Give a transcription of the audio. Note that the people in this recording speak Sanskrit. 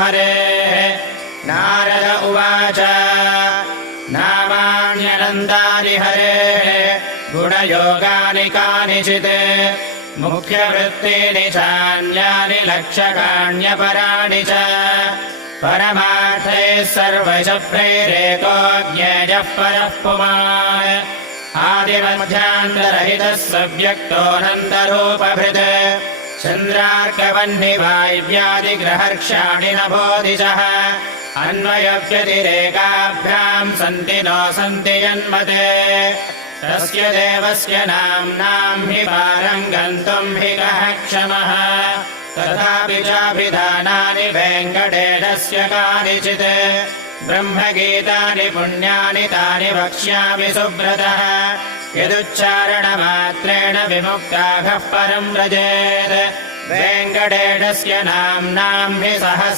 हरेः। नारद उवाच नामान्यनन्तानि हरेः गुणयोगानि कानिचित् मुख्यवृत्तीनि चान्यानि लक्षकाण्यपराणि च परमार्थैः सर्वशः प्रेरेको ज्ञेयः परः पुमान् आदिमध्यान्तरहितः सव्यक्तोऽनन्तरूपभृत् चन्द्रार्कवह्निवायव्यादिग्रहर्षाणि नभोदिशः अन्वयव्यतिरेकाभ्याम् सन्ति नो सन्ति यन्मते तस्य देवस्य नाम्नाम् हि पारम् गन्तुम् हि कः क्षमः तथापि चाभिधानानि वेङ्कटेशस्य कानिचित् ब्रह्मगीतानि पुण्यानि तानि वक्ष्यामि सुब्रतः यदुच्चारणमात्रेण विमुक्ताः परम् व्रजेत् वेङ्कटेशस्य नाम्नाम् हि सहस्रम्